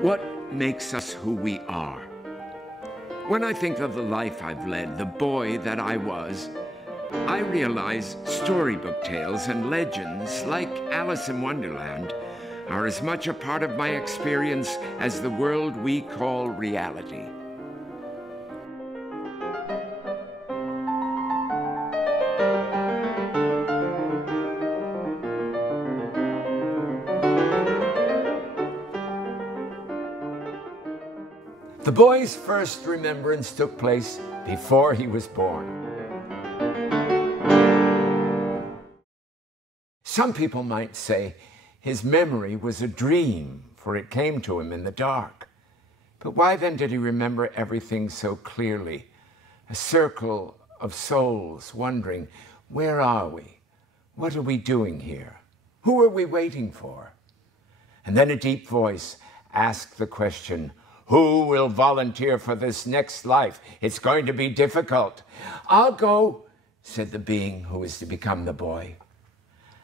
What makes us who we are? When I think of the life I've led, the boy that I was, I realize storybook tales and legends like Alice in Wonderland are as much a part of my experience as the world we call reality. The boy's first remembrance took place before he was born. Some people might say his memory was a dream, for it came to him in the dark. But why then did he remember everything so clearly? A circle of souls wondering, where are we? What are we doing here? Who are we waiting for? And then a deep voice asked the question, who will volunteer for this next life? It's going to be difficult. I'll go, said the being who was to become the boy.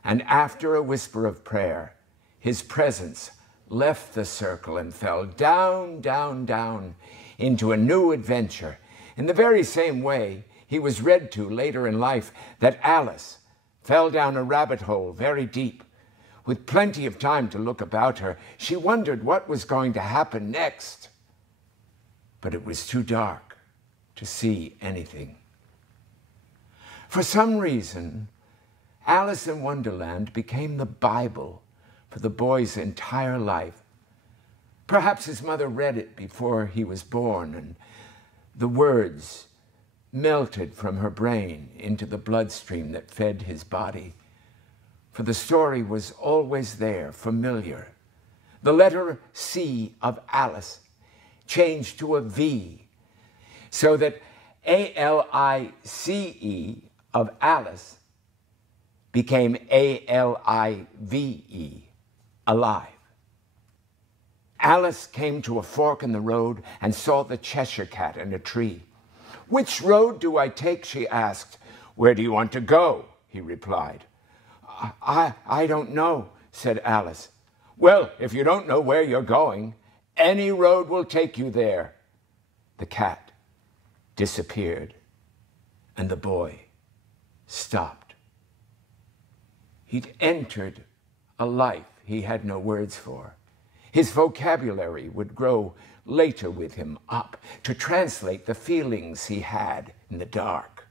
And after a whisper of prayer, his presence left the circle and fell down, down, down into a new adventure. In the very same way he was read to later in life that Alice fell down a rabbit hole very deep. With plenty of time to look about her, she wondered what was going to happen next. But it was too dark to see anything. For some reason, Alice in Wonderland became the Bible for the boy's entire life. Perhaps his mother read it before he was born, and the words melted from her brain into the bloodstream that fed his body. For the story was always there, familiar. The letter C of Alice changed to a V, so that A-L-I-C-E of Alice became A-L-I-V-E, alive. Alice came to a fork in the road and saw the Cheshire Cat in a tree. Which road do I take? She asked. Where do you want to go? He replied. I don't know, said Alice. Well, if you don't know where you're going, any road will take you there. The cat disappeared, and the boy stopped. He'd entered a life he had no words for. His vocabulary would grow later with him up to translate the feelings he had in the dark.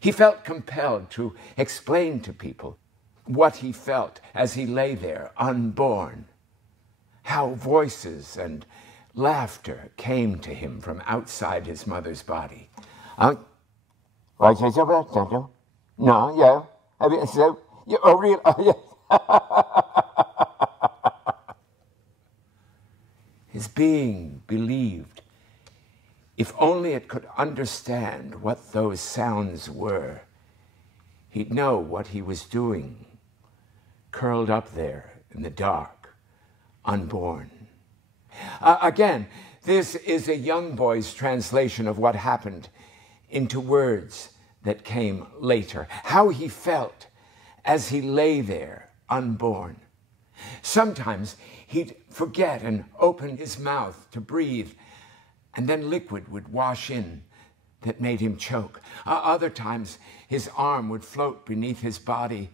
He felt compelled to explain to people what he felt as he lay there unborn, how voices and laughter came to him from outside his mother's body. His being believed if only it could understand what those sounds were, he'd know what he was doing, curled up there in the dark, unborn. Again, this is a young boy's translation of what happened into words that came later, how he felt as he lay there, unborn. Sometimes he'd forget and open his mouth to breathe, and then liquid would wash in that made him choke. Other times, his arm would float beneath his body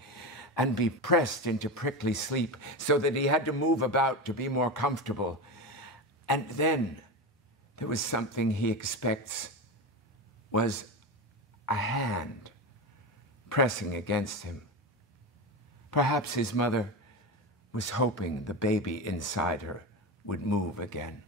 and be pressed into prickly sleep so that he had to move about to be more comfortable. And then there was something he expects was a hand pressing against him. Perhaps his mother was hoping the baby inside her would move again.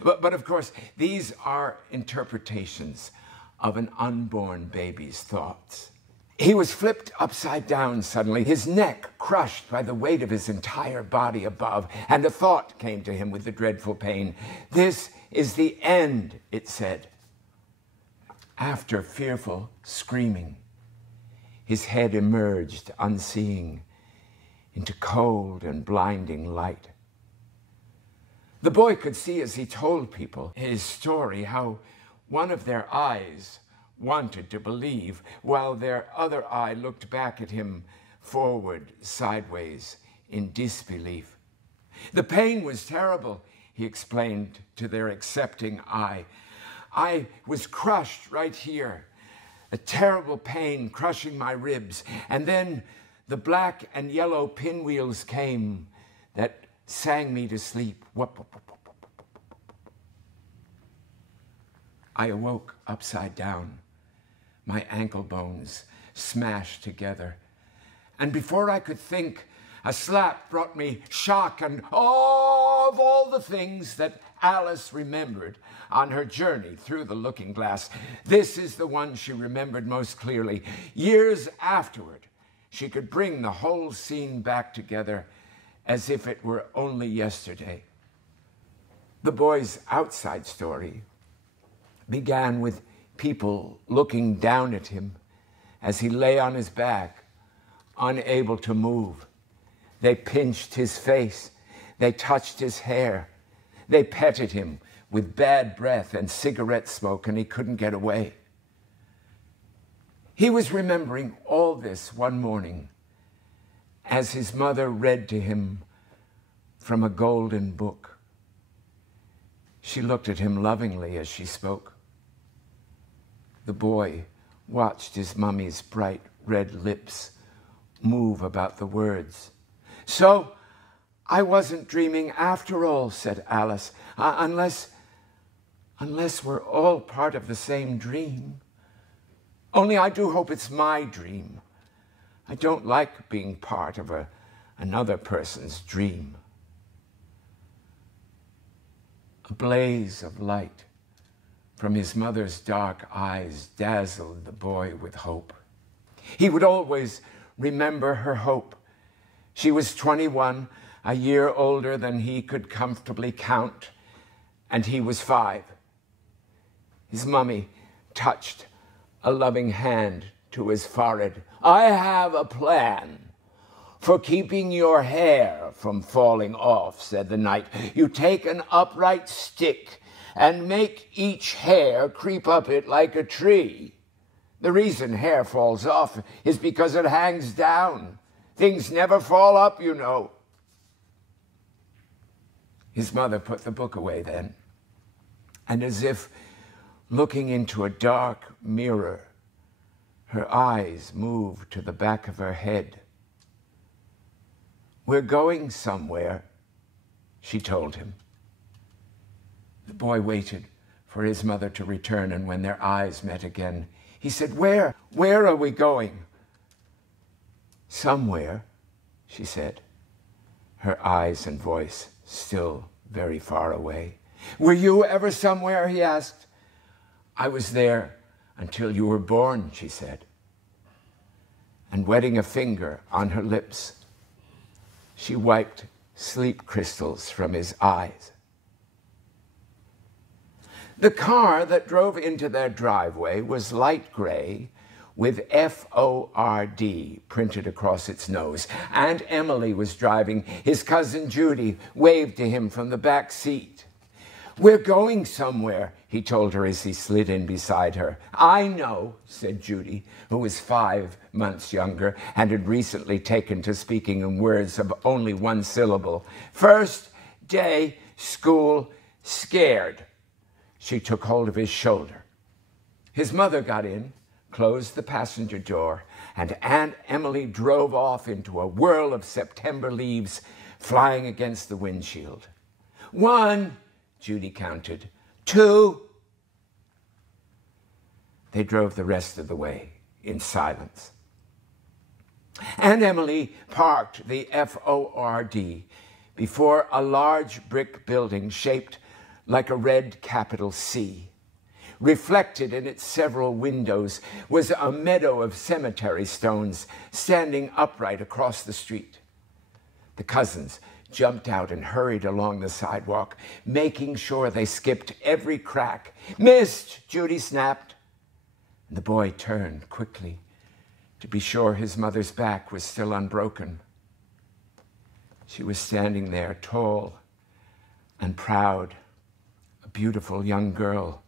But of course, these are interpretations of an unborn baby's thoughts. He was flipped upside down suddenly, his neck crushed by the weight of his entire body above, and a thought came to him with the dreadful pain. This is the end, it said. After fearful screaming, his head emerged unseeing into cold and blinding light. The boy could see as he told people his story how one of their eyes wanted to believe while their other eye looked back at him forward, sideways, in disbelief. The pain was terrible. he explained to their accepting eye. I was crushed right here, a terrible pain crushing my ribs, and then the black and yellow pinwheels came that sang me to sleep. I awoke upside down, my ankle bones smashed together. And before I could think, a slap brought me shock and awe of all the things that Alice remembered on her journey through the looking glass. This is the one she remembered most clearly. Years afterward, she could bring the whole scene back together as if it were only yesterday. The boy's outside story began with people looking down at him as he lay on his back, unable to move. They pinched his face. They touched his hair. They petted him with bad breath and cigarette smoke, and he couldn't get away. He was remembering all this one morning as his mother read to him from a golden book. She looked at him lovingly as she spoke. The boy watched his mummy's bright red lips move about the words. So I wasn't dreaming after all, said Alice, unless we're all part of the same dream. Only I do hope it's my dream. I don't like being part of another person's dream. A blaze of light from his mother's dark eyes dazzled the boy with hope. He would always remember her hope. She was 21, a year older than he could comfortably count, and he was 5. His mummy touched a loving hand to his forehead. I have a plan for keeping your hair from falling off, said the knight. You take an upright stick and make each hair creep up it like a tree. The reason hair falls off is because it hangs down. Things never fall up, you know. His mother put the book away then, and as if looking into a dark mirror, her eyes moved to the back of her head. We're going somewhere, she told him. The boy waited for his mother to return, and when their eyes met again, he said, Where are we going? Somewhere, she said, her eyes and voice still very far away. Were you ever somewhere, he asked. I was there until you were born, she said. And wetting a finger on her lips, she wiped sleep crystals from his eyes. The car that drove into their driveway was light gray with F-O-R-D printed across its nose. Aunt Emily was driving. His cousin Judy waved to him from the back seat. We're going somewhere, he told her as he slid in beside her. I know, said Judy, who was 5 months younger and had recently taken to speaking in words of only one syllable. First day school, scared. She took hold of his shoulder. His mother got in, closed the passenger door, and Aunt Emily drove off into a whirl of September leaves flying against the windshield. 1, Judy counted. 2. They drove the rest of the way in silence. Aunt Emily parked the F-O-R-D before a large brick building shaped like a red capital C. Reflected in its several windows was a meadow of cemetery stones standing upright across the street. The cousins jumped out and hurried along the sidewalk, making sure they skipped every crack. Missed, Judy snapped. The boy turned quickly to be sure his mother's back was still unbroken. She was standing there, tall and proud, a beautiful young girl,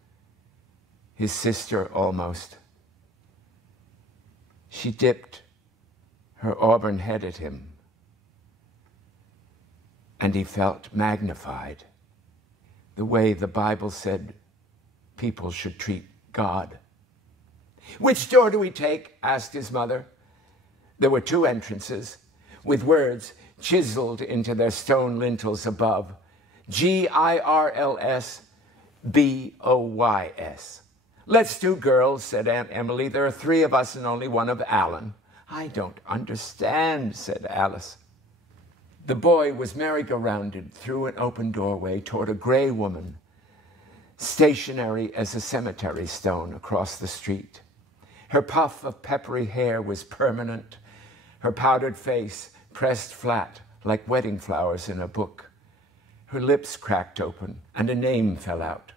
his sister almost. She dipped her auburn head at him, and he felt magnified the way the Bible said people should treat God. "Which door do we take?" asked his mother. There were 2 entrances, with words chiseled into their stone lintels above: Girls, Boys. "Let's do girls," said Aunt Emily. "There are 3 of us and only one of Alan." "I don't understand," said Alice. The boy was merry-go-rounded through an open doorway toward a gray woman, stationary as a cemetery stone across the street. Her puff of peppery hair was permanent, her powdered face pressed flat like wedding flowers in a book. Her lips cracked open and a name fell out.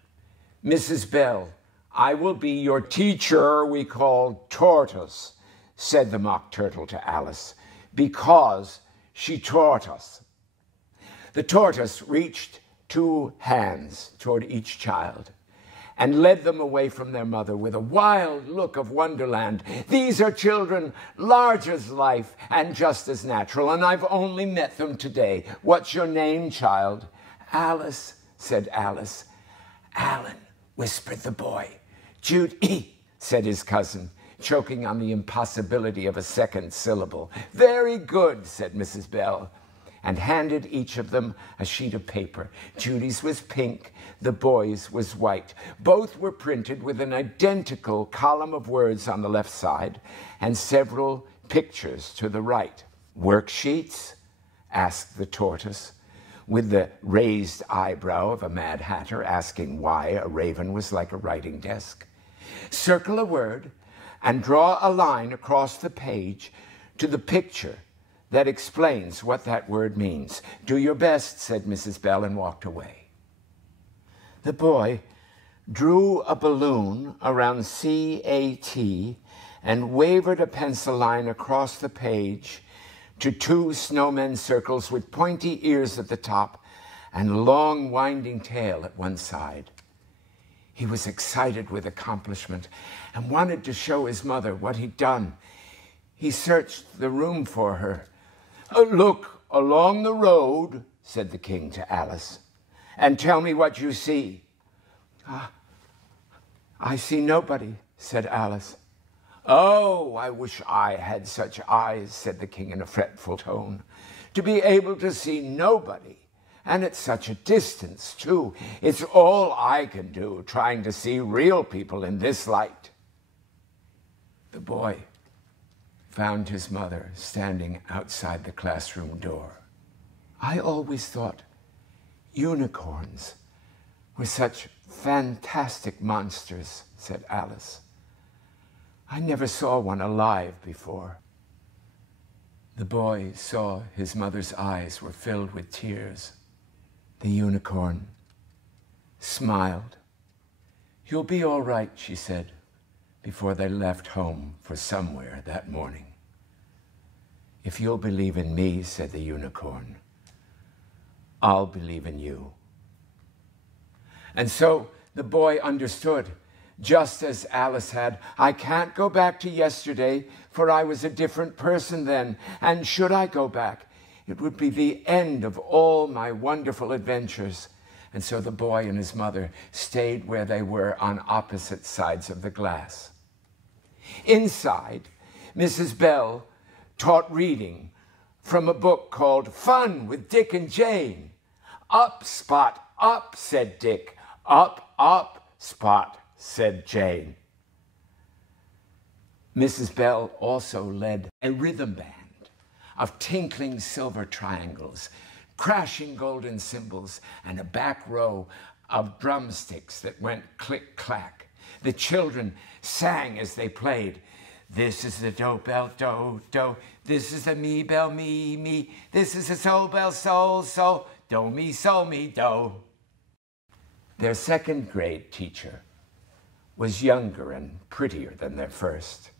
"Mrs. Bell, I will be your teacher we call Tortoise," said the Mock Turtle to Alice, "because she taught us." The tortoise reached 2 hands toward each child and led them away from their mother with a wild look of wonderland. "These are children large as life and just as natural, and I've only met them today. What's your name, child?" "Alice," said Alice. "Alan," whispered the boy. "Judy," said his cousin, choking on the impossibility of a second syllable. "Very good," said Mrs. Bell, and handed each of them a sheet of paper. Judy's was pink, the boy's was white. Both were printed with an identical column of words on the left side and several pictures to the right. "Worksheets?" asked the tortoise, with the raised eyebrow of a Mad Hatter asking why a raven was like a writing desk. "Circle a word and draw a line across the page to the picture that explains what that word means. Do your best," said Mrs. Bell, and walked away. The boy drew a balloon around CAT and wavered a pencil line across the page to 2 snowmen circles with pointy ears at the top and long winding tail at one side. He was excited with accomplishment and wanted to show his mother what he'd done. He searched the room for her. "Look along the road," said the king to Alice, "and tell me what you see." "I see nobody," said Alice. "Oh, I wish I had such eyes," said the king in a fretful tone, "to be able to see nobody, and at such a distance, too. It's all I can do, trying to see real people in this light." The boy found his mother standing outside the classroom door. "I always thought unicorns were such fantastic monsters," said Alice. "I never saw one alive before." The boy saw his mother's eyes were filled with tears. The unicorn smiled. "You'll be all right," she said, before they left home for somewhere that morning. "If you'll believe in me," said the unicorn, "I'll believe in you." And so the boy understood, just as Alice had. "I can't go back to yesterday, for I was a different person then, and should I go back, it would be the end of all my wonderful adventures." And so the boy and his mother stayed where they were on opposite sides of the glass. Inside, Mrs. Bell taught reading from a book called Fun with Dick and Jane. "Up, Spot, up," said Dick. "Up, up, Spot," said Jane. Mrs. Bell also led a rhythm band of tinkling silver triangles, crashing golden cymbals, and a back row of drumsticks that went click-clack. The children sang as they played. "This is the do bell do do. This is the mi bell mi mi. This is the sol bell sol sol. Do mi sol mi do." Their second grade teacher was younger and prettier than their first.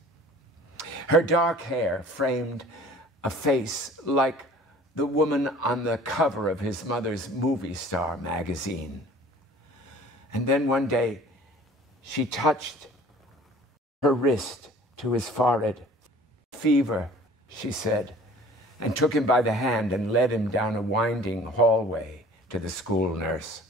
Her dark hair framed a face like the woman on the cover of his mother's movie star magazine. And then one day, she touched her wrist to his forehead. "Fever," she said, and took him by the hand and led him down a winding hallway to the school nurse.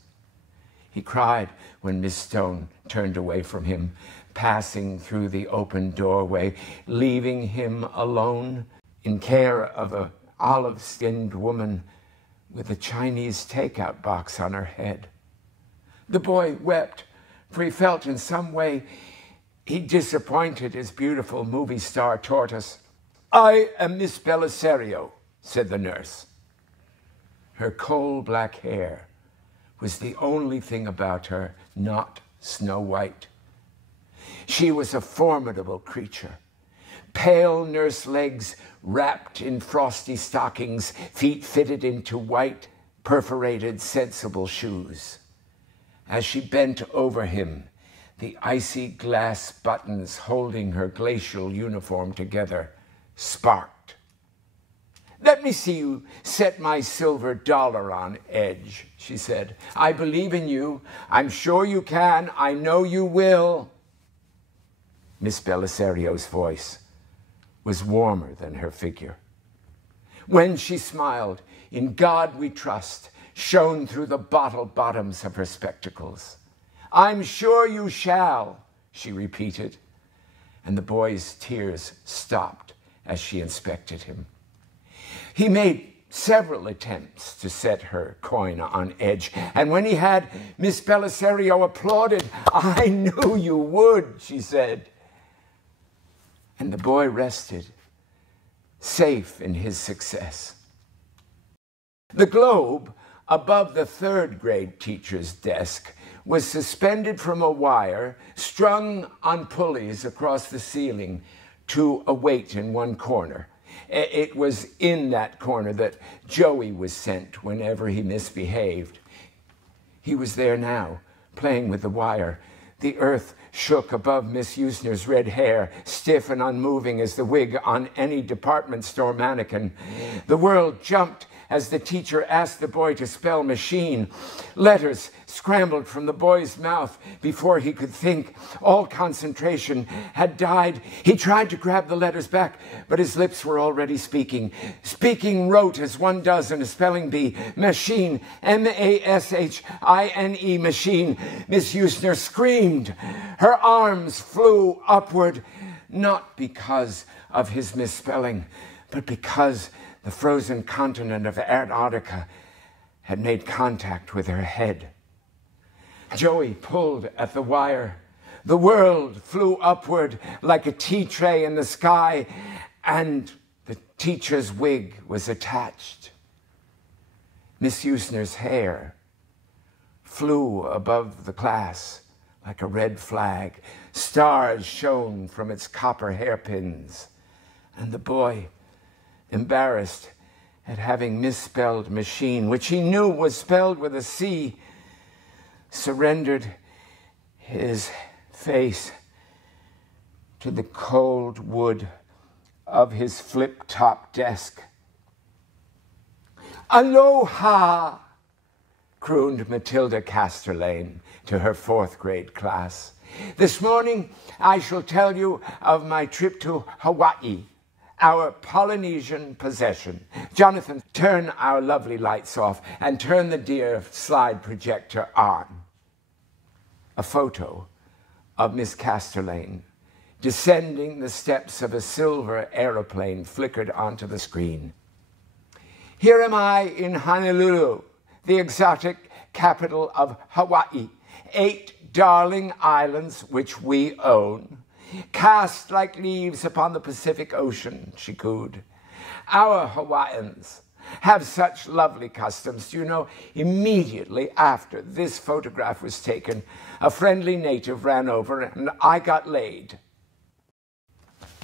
he cried when Miss Stone turned away from him, passing through the open doorway, leaving him alone in care of an olive-skinned woman with a Chinese takeout box on her head. The boy wept, for he felt in some way he disappointed his beautiful movie star tortoise. "I am Miss Bellisario," said the nurse. Her coal black hair was the only thing about her not Snow White. She was a formidable creature. Pale nurse legs wrapped in frosty stockings, feet fitted into white, perforated, sensible shoes. As she bent over him, the icy glass buttons holding her glacial uniform together sparked. "Let me see you set my silver dollar on edge," she said. "I believe in you. I'm sure you can. I know you will." Miss Bellisario's voice was warmer than her figure. When she smiled, "In God we trust," shone through the bottle bottoms of her spectacles. "I'm sure you shall," she repeated, and the boy's tears stopped as she inspected him. He made several attempts to set her coin on edge, and when he had, Miss Bellisario applauded. "I knew you would," she said. And the boy rested, safe in his success. The globe above the third grade teacher's desk was suspended from a wire strung on pulleys across the ceiling to a weight in one corner. It was in that corner that Joey was sent whenever he misbehaved. He was there now, playing with the wire. The earth shook above Miss Usner's red hair, stiff and unmoving as the wig on any department store mannequin. The world jumped as the teacher asked the boy to spell machine. Letters scrambled from the boy's mouth before he could think. All concentration had died. He tried to grab the letters back, but his lips were already speaking. Speaking wrote as one does in a spelling bee. Machine, M-A-S-H-I-N-E, machine. Miss Usner screamed. Her arms flew upward, not because of his misspelling, but because the frozen continent of Antarctica had made contact with her head. Joey pulled at the wire. The world flew upward like a tea tray in the sky, and the teacher's wig was attached. Miss Usner's hair flew above the class like a red flag. Stars shone from its copper hairpins, and the boy, embarrassed at having misspelled machine, which he knew was spelled with a C, surrendered his face to the cold wood of his flip-top desk. "Aloha," crooned Matilda Casterlane to her fourth grade class. "This morning I shall tell you of my trip to Hawaii, our Polynesian possession." Jonathan, turn our lovely lights off and turn the dear slide projector on. A photo of Miss Casterlane descending the steps of a silver aeroplane flickered onto the screen. "Here am I in Honolulu, the exotic capital of Hawaii, 8 darling islands which we own, cast like leaves upon the Pacific Ocean," she cooed. "Our Hawaiians have such lovely customs. You know, immediately after this photograph was taken, a friendly native ran over and I got laid.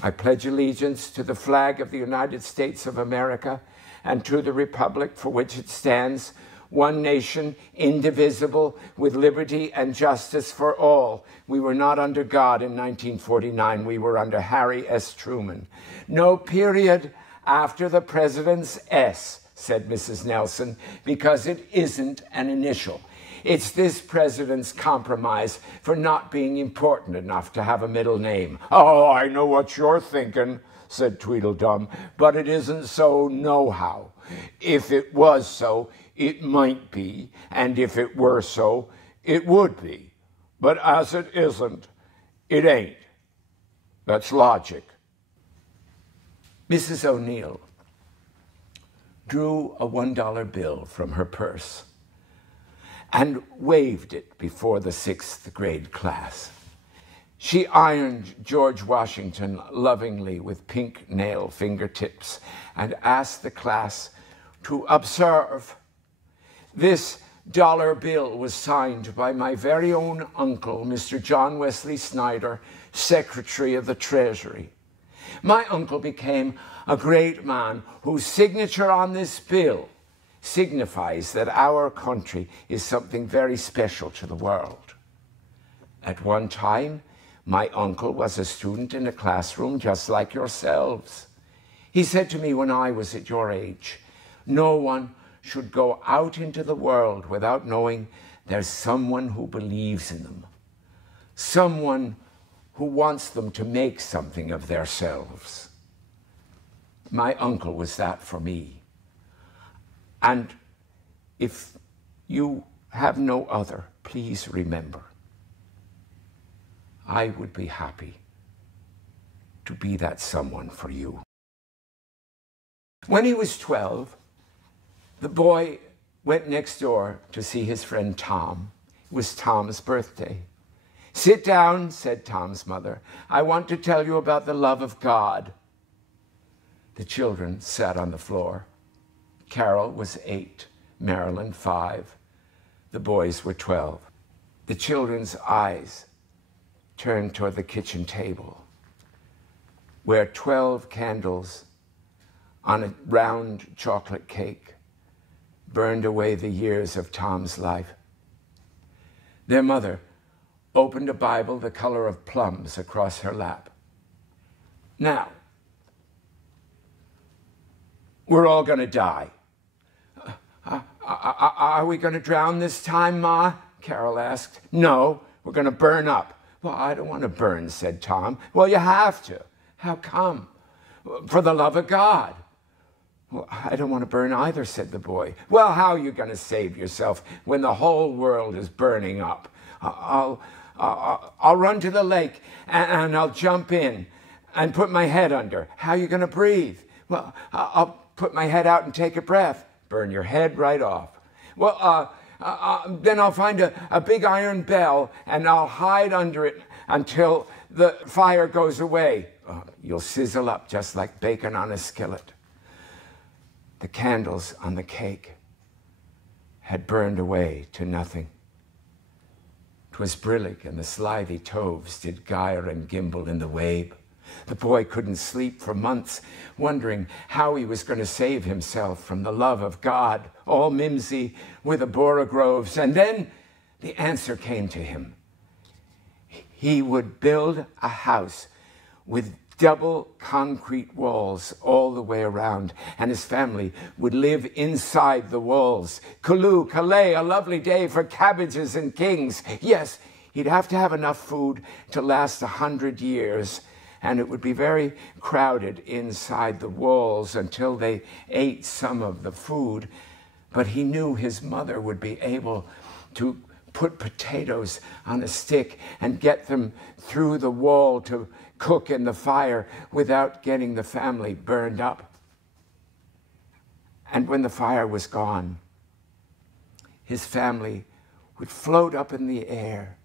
I pledge allegiance to the flag of the United States of America and to the republic for which it stands, one nation, indivisible, with liberty and justice for all. We were not under God in 1949. We were under Harry S. Truman. No period after the president's S, said Mrs. Nelson, because it isn't an initial. It's this president's compromise for not being important enough to have a middle name. Oh, I know what you're thinking, said Tweedledum, but it isn't so nohow. If it was so, it might be, and if it were so, it would be. But as it isn't, it ain't. That's logic. Mrs. O'Neill drew a $1 bill from her purse and waved it before the 6th grade class. She ironed George Washington lovingly with pink nail fingertips and asked the class to observe. This dollar bill was signed by my very own uncle, Mr. John Wesley Snyder, Secretary of the Treasury. My uncle became a great man whose signature on this bill signifies that our country is something very special to the world. At one time, my uncle was a student in a classroom just like yourselves. He said to me when I was at your age, no one should go out into the world without knowing there's someone who believes in them, someone who wants them to make something of themselves. My uncle was that for me. And if you have no other, please remember, I would be happy to be that someone for you. When he was 12, the boy went next door to see his friend Tom. It was Tom's birthday. "Sit down," said Tom's mother. "I want to tell you about the love of God." The children sat on the floor. Carol was 8, Marilyn 5. The boys were 12. The children's eyes turned toward the kitchen table, where 12 candles on a round chocolate cake burned away the years of Tom's life. Their mother opened a Bible the color of plums across her lap. "Now, we're all going to die." Are we going to drown this time, Ma?" Carol asked. "No, we're going to burn up." "Well, I don't want to burn," said Tom. "Well, you have to." "How come?" "For the love of God." "Well, I don't want to burn either," said the boy. "Well, how are you going to save yourself when the whole world is burning up?" I'll run to the lake and I'll jump in and put my head under." "How are you going to breathe?" "Well, I'll put my head out and take a breath." "Burn your head right off." "Well, then I'll find a big iron bell and I'll hide under it until the fire goes away." "You'll sizzle up just like bacon on a skillet." The candles on the cake had burned away to nothing. 'Twas brillig and the slithy toves did gyre and gimble in the wabe. The boy couldn't sleep for months, wondering how he was going to save himself from the love of God, all mimsy with the borogoves. And then the answer came to him. He would build a house with double concrete walls all the way around, and his family would live inside the walls. Callooh, Calais, a lovely day for cabbages and kings. Yes, he'd have to have enough food to last 100 years, and it would be very crowded inside the walls until they ate some of the food. But he knew his mother would be able to put potatoes on a stick and get them through the wall to cook in the fire without getting the family burned up. And when the fire was gone, his family would float up in the air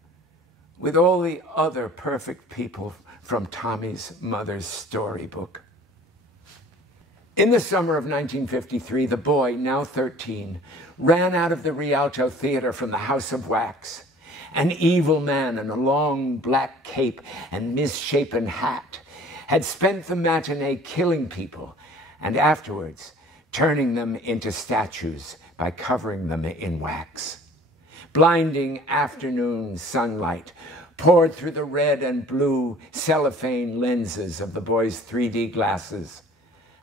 with all the other perfect people from Tommy's mother's storybook. In the summer of 1953, the boy, now 13, ran out of the Rialto Theater from the House of Wax. An evil man in a long black cape and misshapen hat had spent the matinee killing people and afterwards turning them into statues by covering them in wax. Blinding afternoon sunlight poured through the red and blue cellophane lenses of the boy's 3D glasses.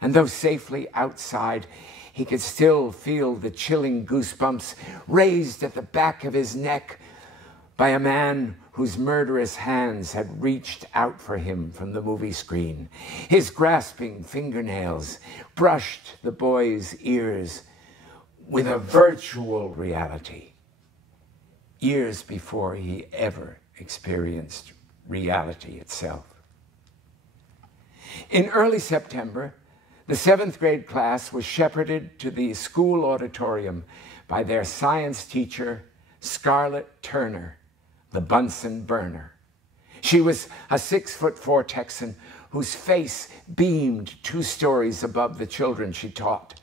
And though safely outside, he could still feel the chilling goosebumps raised at the back of his neck by a man whose murderous hands had reached out for him from the movie screen. His grasping fingernails brushed the boy's ears with a virtual reality. years before he ever experienced reality itself. In early September, the 7th grade class was shepherded to the school auditorium by their science teacher, Scarlett Turner, the Bunsen burner. She was a 6'4" Texan whose face beamed 2 stories above the children she taught.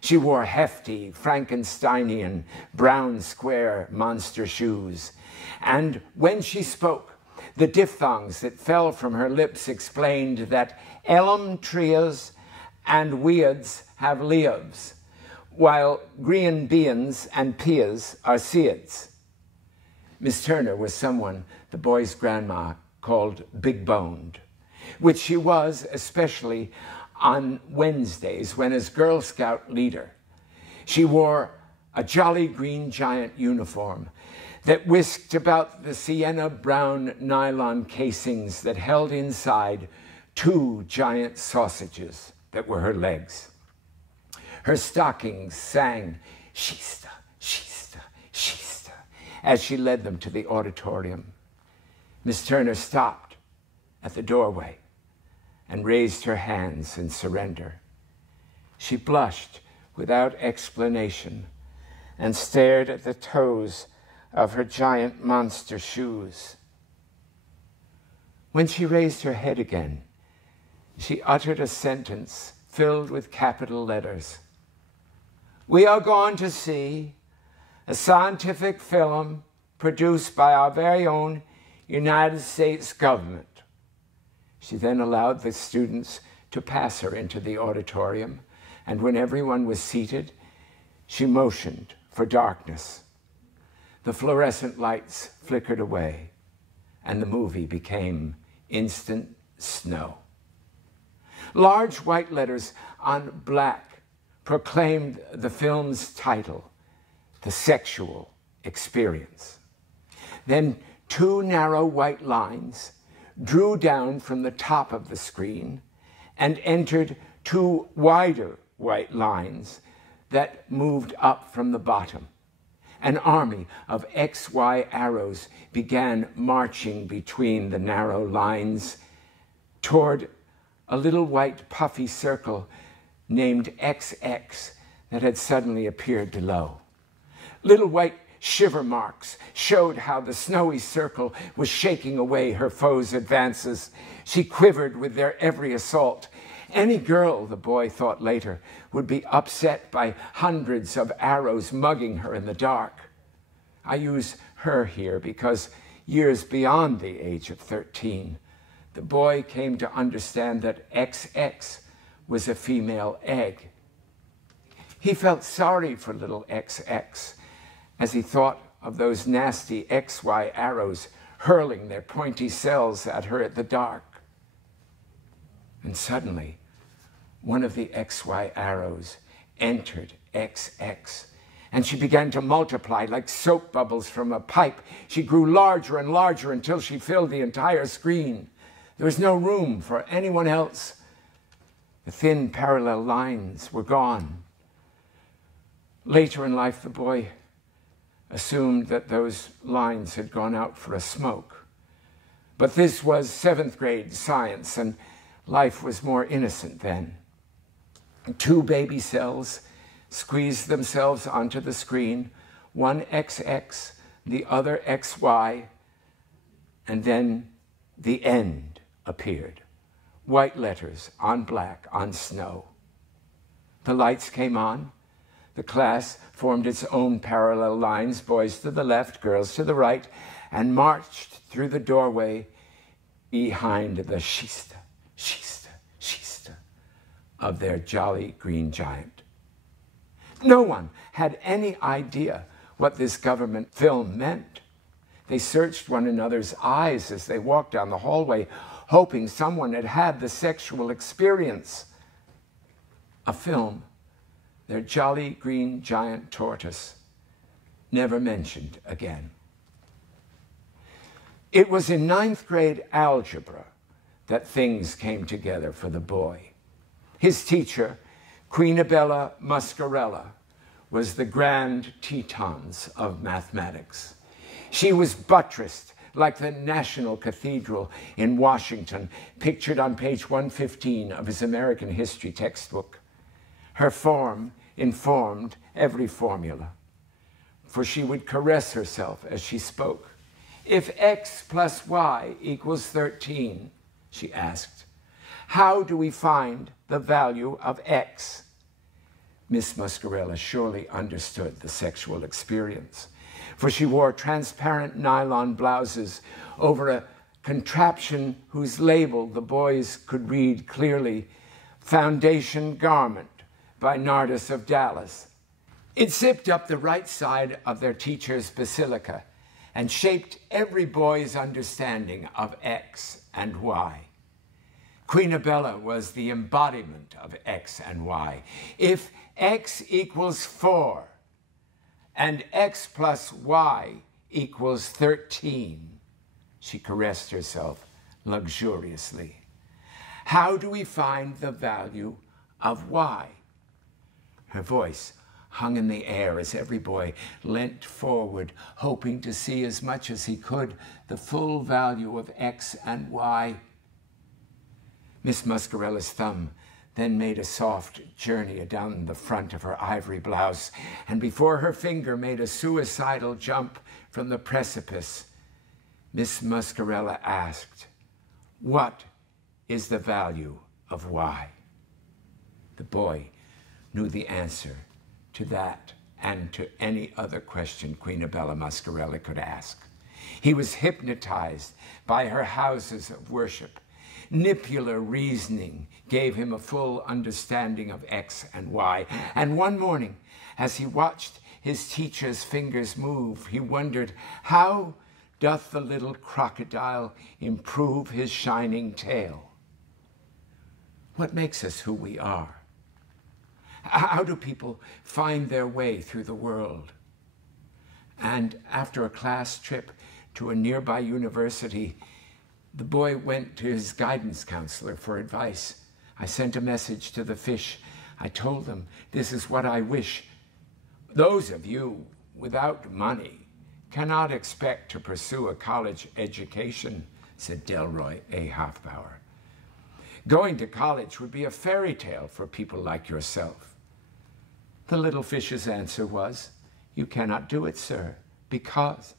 She wore hefty, Frankensteinian, brown square monster shoes. And when she spoke, the diphthongs that fell from her lips explained that ellum trias and weads have leaves, while green beans and pias are seeds. Miss Turner was someone the boy's grandma called big-boned, which she was especially on Wednesdays when, as Girl Scout leader, she wore a Jolly Green Giant uniform that whisked about the sienna brown nylon casings that held inside 2 giant sausages that were her legs. Her stockings sang "Shista, Shista, Shista" as she led them to the auditorium. Miss Turner stopped at the doorway and raised her hands in surrender. She blushed without explanation and stared at the toes of her giant monster shoes. When she raised her head again, she uttered a sentence filled with capital letters. "We are going to see a scientific film produced by our very own United States government." She then allowed the students to pass her into the auditorium, and when everyone was seated, she motioned for darkness. The fluorescent lights flickered away, and the movie became instant snow. Large white letters on black proclaimed the film's title, The Sexual Experience. Then 2 narrow white lines drew down from the top of the screen and entered 2 wider white lines that moved up from the bottom. An army of XY arrows began marching between the narrow lines toward a little white puffy circle named XX that had suddenly appeared below. Little white shiver marks showed how the snowy circle was shaking away her foes' advances. She quivered with their every assault. Any girl, the boy thought later, would be upset by hundreds of arrows mugging her in the dark. I use her here because years beyond the age of 13, the boy came to understand that XX was a female egg. He felt sorry for little XX as he thought of those nasty XY arrows hurling their pointy cells at her at the dark. And suddenly, one of the XY arrows entered XX, and she began to multiply like soap bubbles from a pipe. She grew larger and larger until she filled the entire screen. There was no room for anyone else. The thin parallel lines were gone. Later in life, the boy assumed that those lines had gone out for a smoke. But this was 7th grade science, and life was more innocent then. 2 baby cells squeezed themselves onto the screen, one XX, the other XY, and then the end appeared. White letters on black on snow. The lights came on. The class formed its own parallel lines, boys to the left, girls to the right, and marched through the doorway behind the Shista, Shista, Shista of their Jolly Green Giant. No one had any idea what this government film meant. They searched one another's eyes as they walked down the hallway, hoping someone had had the sexual experience. A film their Jolly Green Giant tortoise never mentioned again. It was in 9th grade algebra that things came together for the boy. His teacher, Queenabella Muscarella, was the grand Tetons of mathematics. She was buttressed like the National Cathedral in Washington, pictured on page 115 of his American history textbook. Her form informed every formula, for she would caress herself as she spoke. If x plus y equals 13, she asked, how do we find the value of x? Miss Muscarella surely understood the sexual experience, for she wore transparent nylon blouses over a contraption whose label the boys could read clearly, Foundation Garment by Nardis of Dallas. It zipped up the right side of their teacher's basilica and shaped every boy's understanding of X and Y. Queenabella was the embodiment of X and Y. If X equals 4 and X plus Y equals 13, she caressed herself luxuriously. How do we find the value of Y? Her voice hung in the air as every boy leant forward, hoping to see as much as he could the full value of X and Y. Miss Muscarella's thumb then made a soft journey down the front of her ivory blouse, and before her finger made a suicidal jump from the precipice, Miss Muscarella asked, what is the value of Y? The boy knew the answer to that and to any other question Queenabella Muscarella could ask. He was hypnotized by her houses of worship. Nipular reasoning gave him a full understanding of X and Y. And one morning, as he watched his teacher's fingers move, he wondered, how doth the little crocodile improve his shining tail? What makes us who we are? How do people find their way through the world? And after a class trip to a nearby university, the boy went to his guidance counselor for advice. I sent a message to the fish. I told them, this is what I wish. Those of you without money cannot expect to pursue a college education, said Delroy A. Hofbauer. Going to college would be a fairy tale for people like yourself. The little fish's answer was, you cannot do it, sir, because.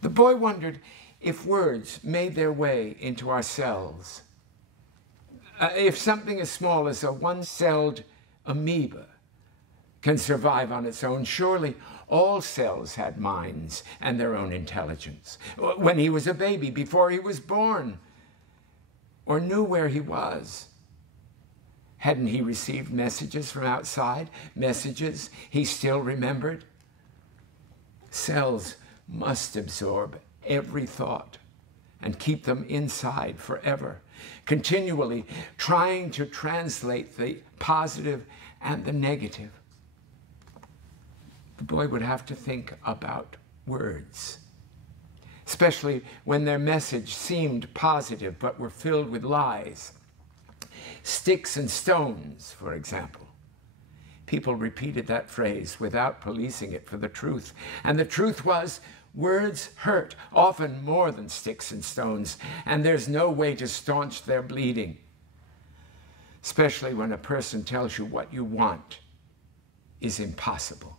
The boy wondered if words made their way into our cells. If something as small as a one-celled amoeba can survive on its own, surely all cells had minds and their own intelligence. When he was a baby, before he was born, or knew where he was, hadn't he received messages from outside, messages he still remembered? Cells must absorb every thought and keep them inside forever, continually trying to translate the positive and the negative. The boy would have to think about words, especially when their message seemed positive but were filled with lies. Sticks and stones, for example. People repeated that phrase without policing it for the truth. And the truth was, words hurt, often more than sticks and stones, and there's no way to staunch their bleeding, especially when a person tells you what you want is impossible.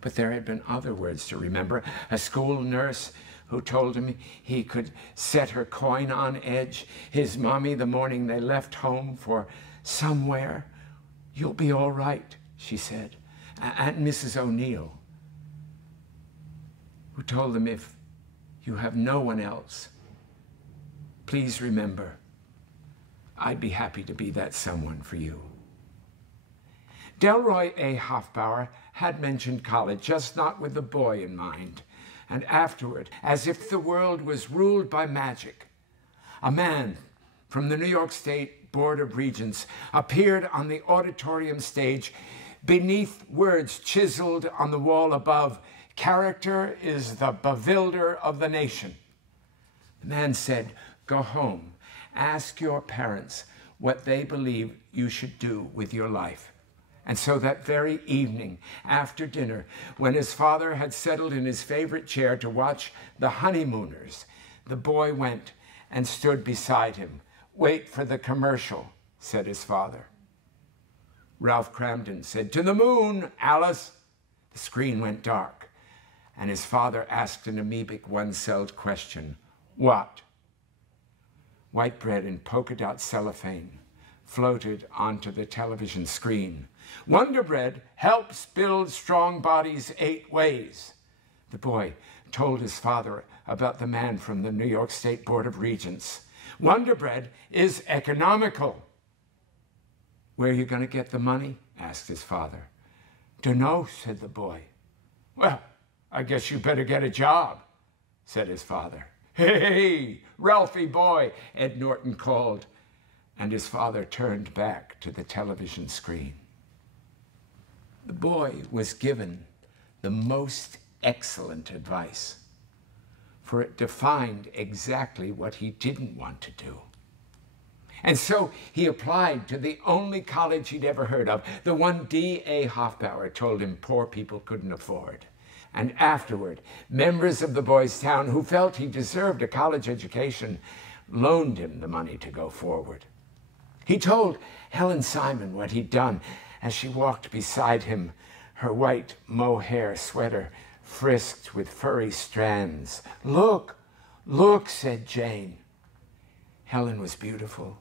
But there had been other words to remember. A school nurse who told him he could set her coin on edge. His mommy the morning they left home for somewhere. You'll be all right, she said. Aunt Mrs. O'Neill, who told him, if you have no one else, please remember, I'd be happy to be that someone for you. Delroy A. Hofbauer had mentioned college, just not with the boy in mind. And afterward, as if the world was ruled by magic, a man from the New York State Board of Regents appeared on the auditorium stage beneath words chiseled on the wall above, "Character is the bewilder of the nation." The man said, "Go home, ask your parents what they believe you should do with your life. And so that very evening, after dinner, when his father had settled in his favorite chair to watch The Honeymooners, the boy went and stood beside him. "Wait for the commercial," said his father. Ralph Cramden said, "To the moon, Alice." The screen went dark, and his father asked an amoebic one-celled question. "What?" White bread in polka dot cellophane floated onto the television screen. "Wonder Bread helps build strong bodies 8 ways." The boy told his father about the man from the New York State Board of Regents. "Wonder Bread is economical." "Where are you going to get the money?" asked his father. "Dunno," said the boy. "Well, I guess you better get a job," said his father. "Hey, Ralphie boy," Ed Norton called, and his father turned back to the television screen. The boy was given the most excellent advice, for it defined exactly what he didn't want to do. And so he applied to the only college he'd ever heard of, the one D.A. Hofbauer told him poor people couldn't afford. And afterward, members of the boys' town who felt he deserved a college education loaned him the money to go forward. He told Helen Simon what he'd done as she walked beside him, her white mohair sweater frisked with furry strands. "Look, look," said Jane. Helen was beautiful.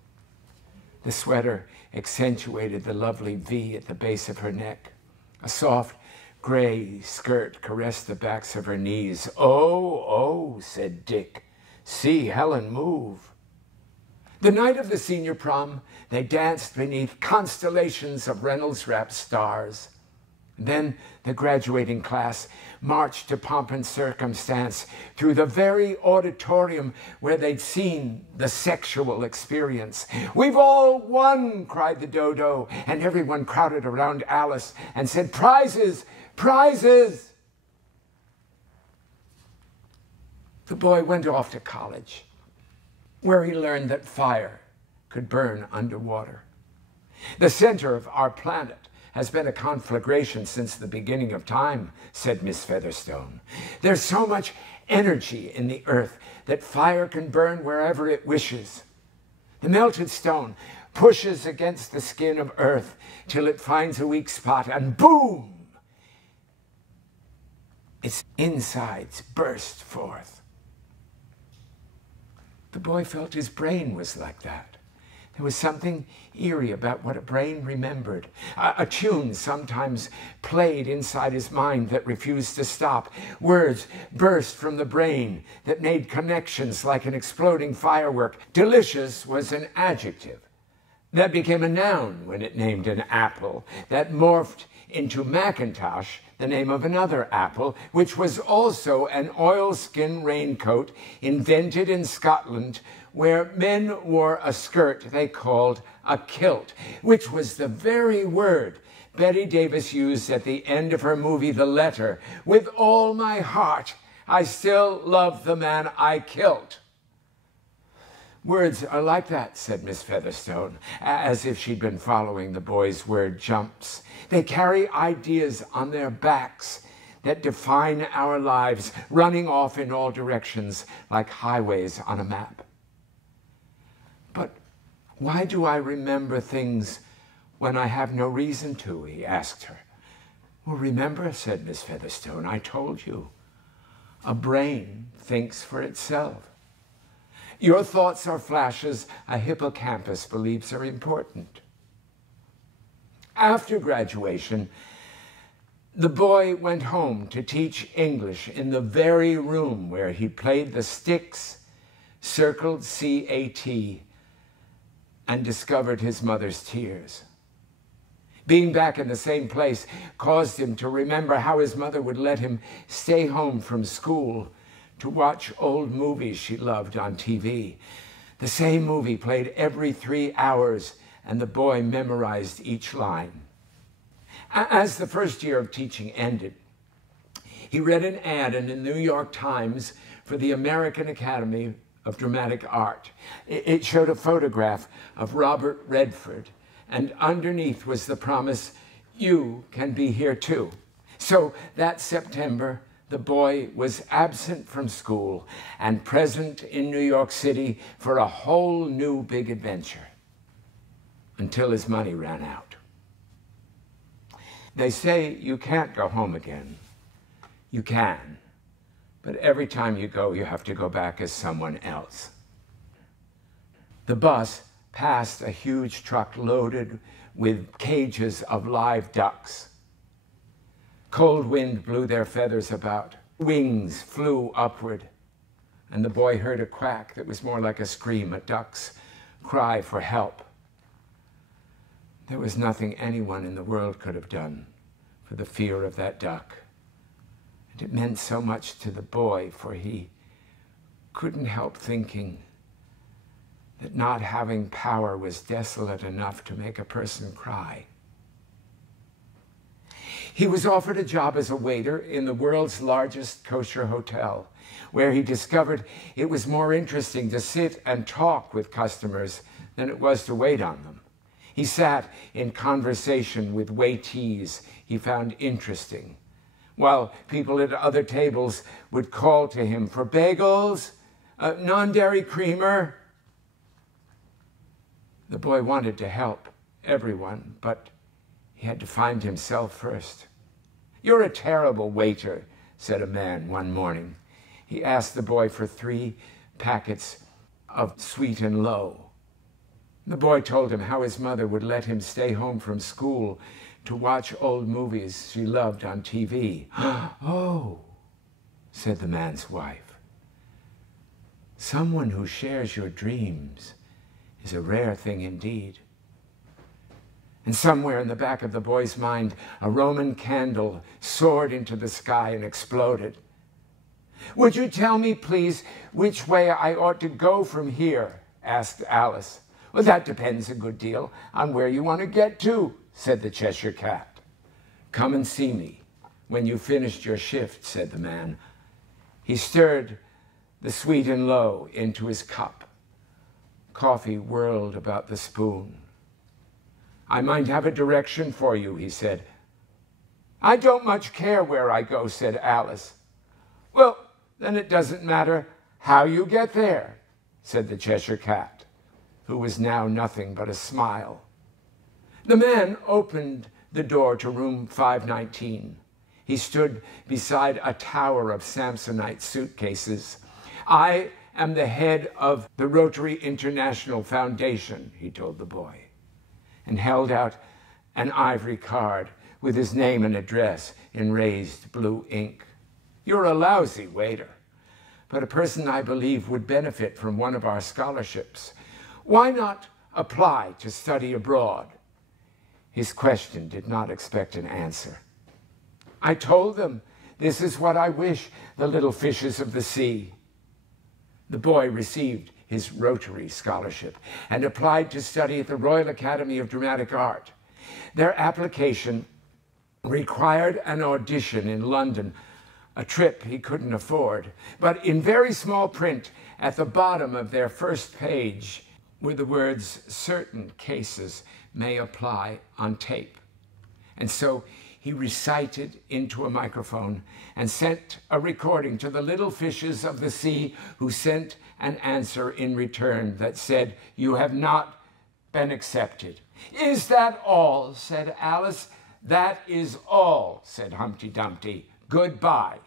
The sweater accentuated the lovely V at the base of her neck. A soft gray skirt caressed the backs of her knees. "Oh, oh," said Dick. "See Helen move." The night of the senior prom, they danced beneath constellations of Reynolds-wrapped stars. Then the graduating class marched to pomp and circumstance through the very auditorium where they'd seen the sexual experience. "We've all won," cried the dodo, and everyone crowded around Alice and said, "Prizes, prizes." The boy went off to college, where he learned that fire could burn underwater. "The center of our planet has been a conflagration since the beginning of time," said Miss Featherstone. "There's so much energy in the earth that fire can burn wherever it wishes. The melted stone pushes against the skin of earth till it finds a weak spot, and boom! Its insides burst forth." The boy felt his brain was like that. There was something eerie about what a brain remembered. A tune sometimes played inside his mind that refused to stop. Words burst from the brain that made connections like an exploding firework. Delicious was an adjective that became a noun when it named an apple that morphed into Macintosh, the name of another apple, which was also an oilskin raincoat invented in Scotland, where men wore a skirt they called a kilt, which was the very word Bette Davis used at the end of her movie The Letter. "With all my heart, I still love the man I kilt." "Words are like that," said Miss Featherstone, as if she'd been following the boy's word jumps. "They carry ideas on their backs that define our lives, running off in all directions like highways on a map." "But why do I remember things when I have no reason to?" he asked her. "Well, remember," said Miss Featherstone, "I told you. A brain thinks for itself. Your thoughts are flashes a hippocampus believes are important." After graduation, the boy went home to teach English in the very room where he played the Styx, circled CAT, and discovered his mother's tears. Being back in the same place caused him to remember how his mother would let him stay home from school to watch old movies she loved on TV. The same movie played every 3 hours, and the boy memorized each line. As the first year of teaching ended, he read an ad in the New York Times for the American Academy of Dramatic Art. It showed a photograph of Robert Redford, and underneath was the promise, you can be here too. So that September, the boy was absent from school and present in New York City for a whole new big adventure until his money ran out. They say you can't go home again. You can, but every time you go, you have to go back as someone else. The bus passed a huge truck loaded with cages of live ducks. Cold wind blew their feathers about. Wings flew upward, and the boy heard a quack that was more like a scream, a duck's cry for help. There was nothing anyone in the world could have done for the fear of that duck. And it meant so much to the boy, for he couldn't help thinking that not having power was desolate enough to make a person cry. He was offered a job as a waiter in the world's largest kosher hotel, where he discovered it was more interesting to sit and talk with customers than it was to wait on them. He sat in conversation with waitees he found interesting, while people at other tables would call to him for bagels, non-dairy creamer. The boy wanted to help everyone, but he had to find himself first. "You're a terrible waiter," said a man one morning. He asked the boy for 3 packets of sweet and low. The boy told him how his mother would let him stay home from school to watch old movies she loved on TV. "Oh," said the man's wife. "Someone who shares your dreams is a rare thing indeed." And somewhere in the back of the boy's mind, a Roman candle soared into the sky and exploded. "Would you tell me, please, which way I ought to go from here?" asked Alice. "Well, that depends a good deal on where you want to get to," said the Cheshire Cat. "Come and see me when you've finished your shift," said the man. He stirred the sweet and low into his cup. Coffee whirled about the spoon. "I might have a direction for you," he said. "I don't much care where I go," said Alice. "Well, then it doesn't matter how you get there," said the Cheshire Cat, who was now nothing but a smile. The man opened the door to room 519. He stood beside a tower of Samsonite suitcases. "I am the head of the Rotary International Foundation," he told the boy, and held out an ivory card with his name and address in raised blue ink. "You're a lousy waiter, but a person I believe would benefit from one of our scholarships. Why not apply to study abroad?" His question did not expect an answer. "I told them this is what I wish, the little fishes of the sea." The boy received his Rotary scholarship and applied to study at the Royal Academy of Dramatic Art. Their application required an audition in London, a trip he couldn't afford. But in very small print at the bottom of their first page were the words, "Certain cases may apply on tape." And so he recited into a microphone and sent a recording to the little fishes of the sea, who sent an answer in return that said, "You have not been accepted." "Is that all?" said Alice. "That is all," said Humpty Dumpty. "Goodbye."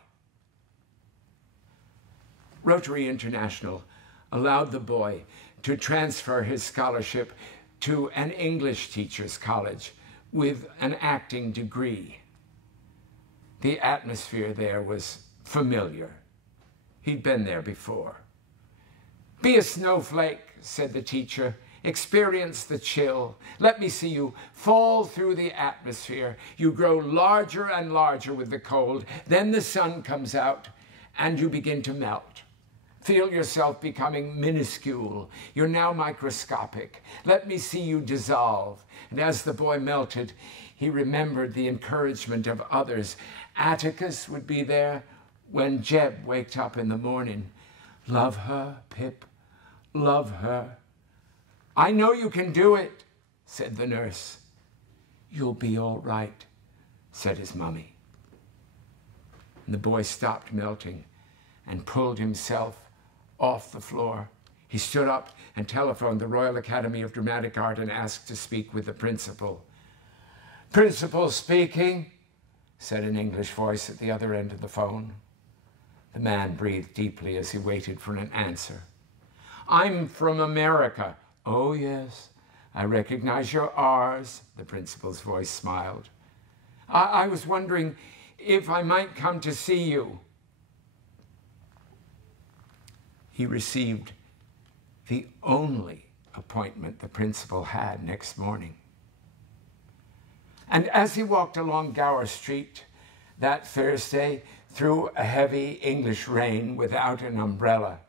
Rotary International allowed the boy to transfer his scholarship to an English teacher's college with an acting degree. The atmosphere there was familiar. He'd been there before. "Be a snowflake," said the teacher. "Experience the chill. Let me see you fall through the atmosphere. You grow larger and larger with the cold. Then the sun comes out and you begin to melt. Feel yourself becoming minuscule. You're now microscopic. Let me see you dissolve." And as the boy melted, he remembered the encouragement of others. Atticus would be there when Jeb waked up in the morning. "Love her, Pip, love her." "I know you can do it," said the nurse. "You'll be all right," said his mummy. And the boy stopped melting and pulled himself off the floor. He stood up and telephoned the Royal Academy of Dramatic Art and asked to speak with the principal. "Principal speaking," said an English voice at the other end of the phone. The man breathed deeply as he waited for an answer. "I'm from America." "Oh, yes, I recognize your R's," the principal's voice smiled. I was wondering if I might come to see you." He received the only appointment the principal had next morning. And as he walked along Gower Street that Thursday through a heavy English rain without an umbrella,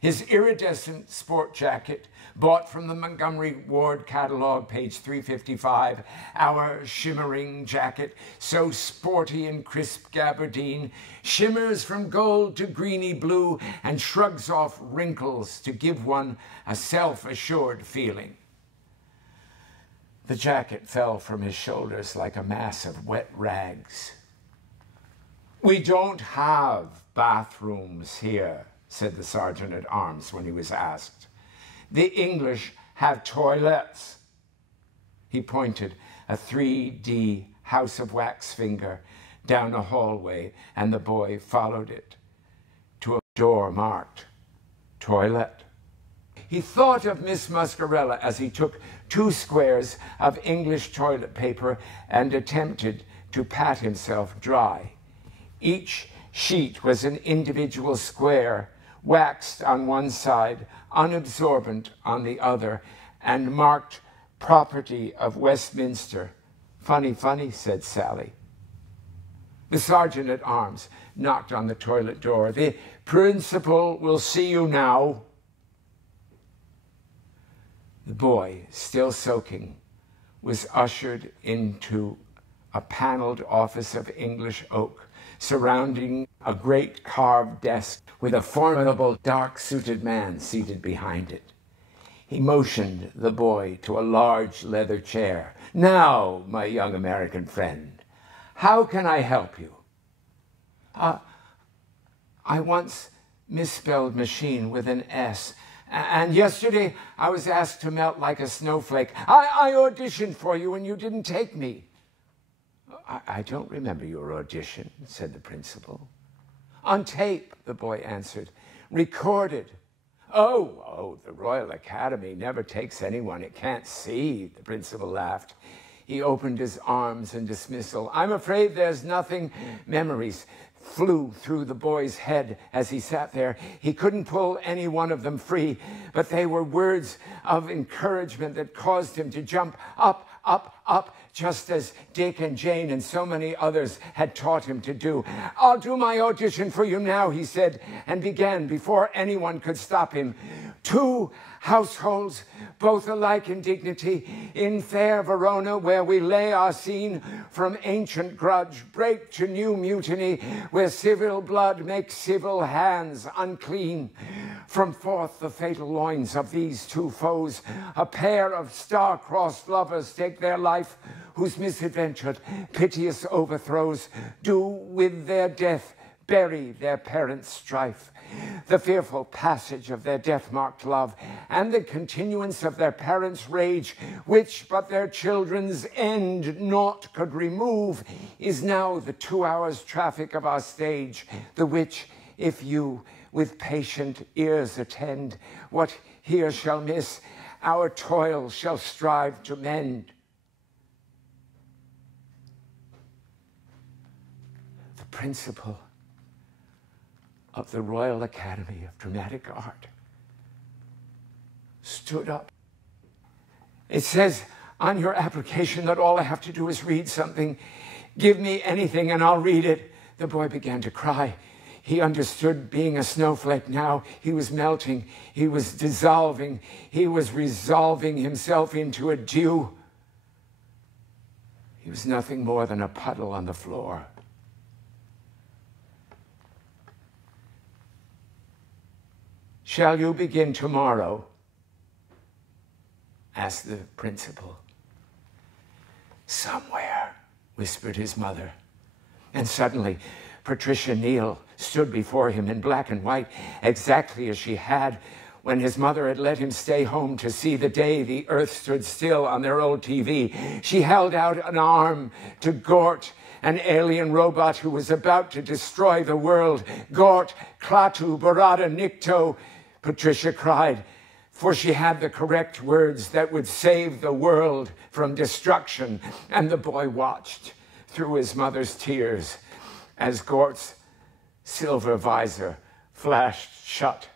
his iridescent sport jacket, bought from the Montgomery Ward catalog, page 355, our shimmering jacket, so sporty and crisp gabardine, shimmers from gold to greeny blue and shrugs off wrinkles to give one a self-assured feeling. The jacket fell from his shoulders like a mass of wet rags. "We don't have bathrooms here," said the sergeant-at-arms when he was asked. "The English have toilets." He pointed a 3D House of Wax finger down a hallway, and the boy followed it to a door marked "Toilet." He thought of Miss Muscarella as he took 2 squares of English toilet paper and attempted to pat himself dry. Each sheet was an individual square, waxed on one side, unabsorbent on the other, and marked "Property of Westminster." "Funny, funny," said Sally. The sergeant-at-arms knocked on the toilet door. "The principal will see you now." The boy, still soaking, was ushered into a paneled office of English oak, surrounding a great carved desk with a formidable dark-suited man seated behind it. He motioned the boy to a large leather chair. "Now, my young American friend, how can I help you?" I once misspelled machine with an S, and yesterday I was asked to melt like a snowflake. I auditioned for you and you didn't take me." I don't remember your audition," said the principal. "On tape," the boy answered. "Recorded." Oh, the Royal Academy never takes anyone it can't see," the principal laughed. He opened his arms in dismissal. "I'm afraid there's nothing." Memories flew through the boy's head as he sat there. He couldn't pull any one of them free, but they were words of encouragement that caused him to jump up, up, up, just as Dick and Jane and so many others had taught him to do. "I'll do my audition for you now," he said, and began before anyone could stop him. 2 households, both alike in dignity, in fair Verona, where we lay our scene, from ancient grudge break to new mutiny, where civil blood makes civil hands unclean. From forth the fatal loins of these 2 foes, a pair of star-crossed lovers take their life, whose misadventured, piteous overthrows do with their death bury their parents' strife. The fearful passage of their death-marked love, and the continuance of their parents' rage, which but their children's end naught could remove, is now the 2 hours' traffic of our stage, the which, if you with patient ears attend, what here shall miss, our toil shall strive to mend. The principal of the Royal Academy of Dramatic Art stood up. "It says on your application that all I have to do is read something. Give me anything and I'll read it." The boy began to cry. He understood being a snowflake now. He was melting. He was dissolving. He was resolving himself into a dew. He was nothing more than a puddle on the floor. "Shall you begin tomorrow?" asked the principal. "Somewhere," whispered his mother. And suddenly, Patricia Neal stood before him in black and white, exactly as she had when his mother had let him stay home to see the day the earth stood still on their old TV. She held out an arm to Gort, an alien robot who was about to destroy the world. "Gort, Klaatu, Barada, Nikto," Patricia cried, for she had the correct words that would save the world from destruction. And the boy watched through his mother's tears as Gort's silver visor flashed shut.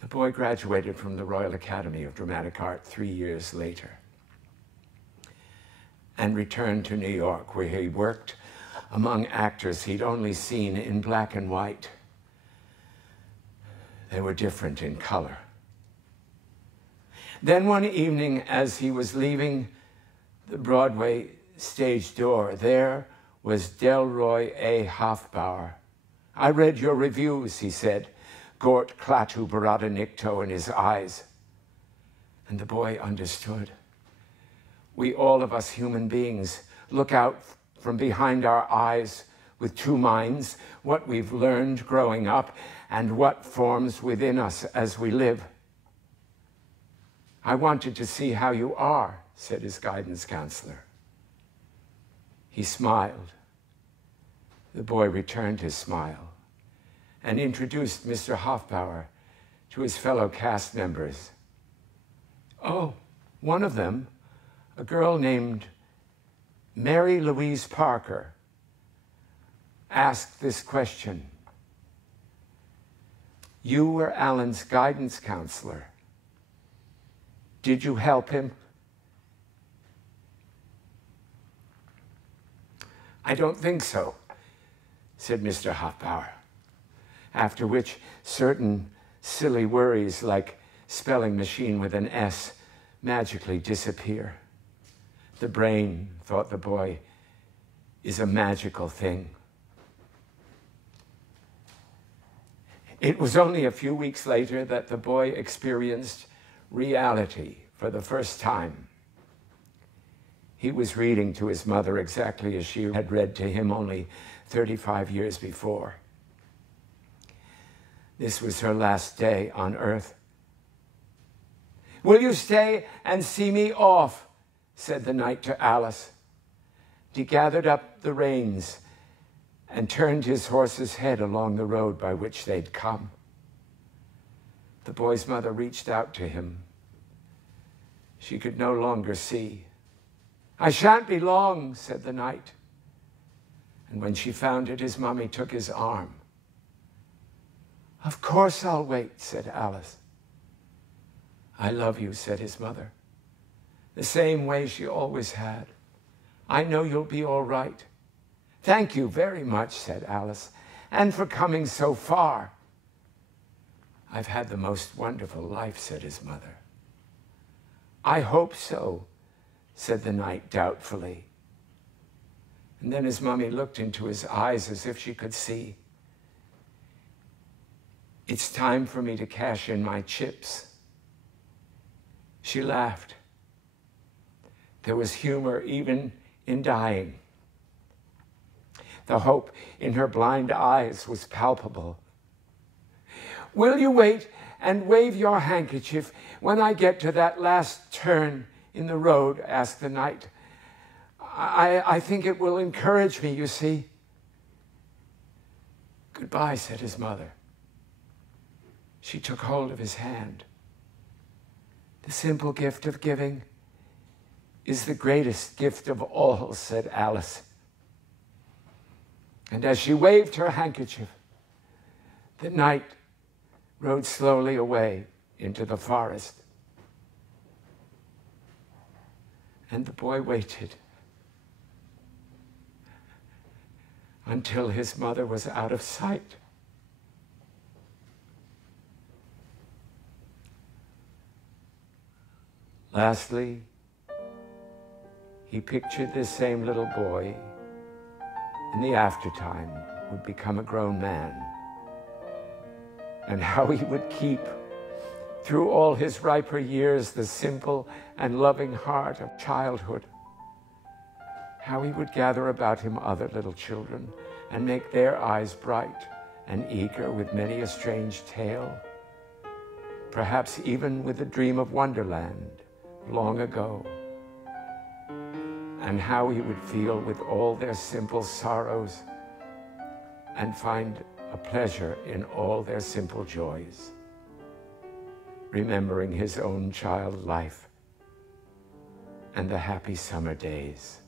The boy graduated from the Royal Academy of Dramatic Art 3 years later and returned to New York, where he worked among actors he'd only seen in black and white. They were different in color. Then one evening, as he was leaving the Broadway stage door, there was Delroy A. Hofbauer. "I read your reviews," he said, Gort, Klaatu, Barada, Nikto in his eyes. And the boy understood. We, all of us human beings, look out from behind our eyes with two minds, what we've learned growing up and what forms within us as we live. "I wanted to see how you are," said his guidance counselor. He smiled. The boy returned his smile and introduced Mr. Hofbauer to his fellow cast members. Oh, one of them, a girl named Mary Louise Parker, asked this question. "You were Alan's guidance counselor. Did you help him?" "I don't think so," said Mr. Hofbauer, after which certain silly worries like spelling machine with an S magically disappear. The brain, thought the boy, is a magical thing. It was only a few weeks later that the boy experienced reality for the first time. He was reading to his mother exactly as she had read to him only 35 years before. This was her last day on Earth. "Will you stay and see me off?" said the knight to Alice. He gathered up the reins and turned his horse's head along the road by which they'd come. The boy's mother reached out to him. She could no longer see. "I shan't be long," said the knight. And when she found it, his mummy took his arm. "Of course I'll wait," said Alice. "I love you," said his mother, the same way she always had. "I know you'll be all right." "Thank you very much," said Alice, "and for coming so far." "I've had the most wonderful life," said his mother. "I hope so," said the knight doubtfully. And then his mummy looked into his eyes as if she could see. "It's time for me to cash in my chips." She laughed. There was humor even in dying. The hope in her blind eyes was palpable. "Will you wait and wave your handkerchief when I get to that last turn in the road?" asked the knight. I think it will encourage me, you see." "Goodbye," said his mother. She took hold of his hand. "The simple gift of giving is the greatest gift of all," said Alice. And as she waved her handkerchief, the knight rode slowly away into the forest. And the boy waited until his mother was out of sight. Lastly, he pictured this same little boy in the aftertime would become a grown man, and how he would keep through all his riper years, the simple and loving heart of childhood. How he would gather about him other little children and make their eyes bright and eager with many a strange tale, perhaps even with the dream of Wonderland long ago. And how he would feel with all their simple sorrows and find a pleasure in all their simple joys, remembering his own child life and the happy summer days.